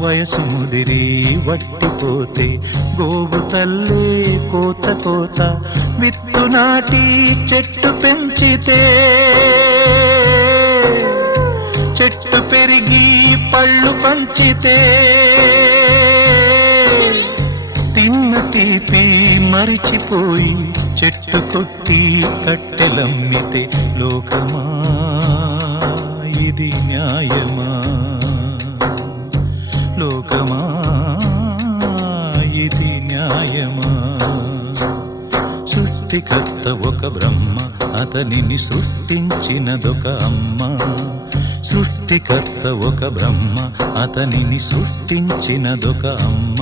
వయసు ముదిరి వట్టిపోతే గోవు తల్లే కోత కోత విత్తు నాటి చెట్టు పెంచితే చెట్టు పెరిగి పళ్ళు పంచితే తిన్న తీపి మరిచిపోయి చెట్టు కొట్టి కట్టెలమ్మితే లోకమా ఇది న్యాయమా లోకమా ఇది న్యాయమా సృష్టికర్త ఒక బ్రహ్మ అతనిని సృష్టించినదొక అమ్మ సృష్టికర్త ఒక బ్రహ్మ అతనిని సృష్టించినదొక అమ్మ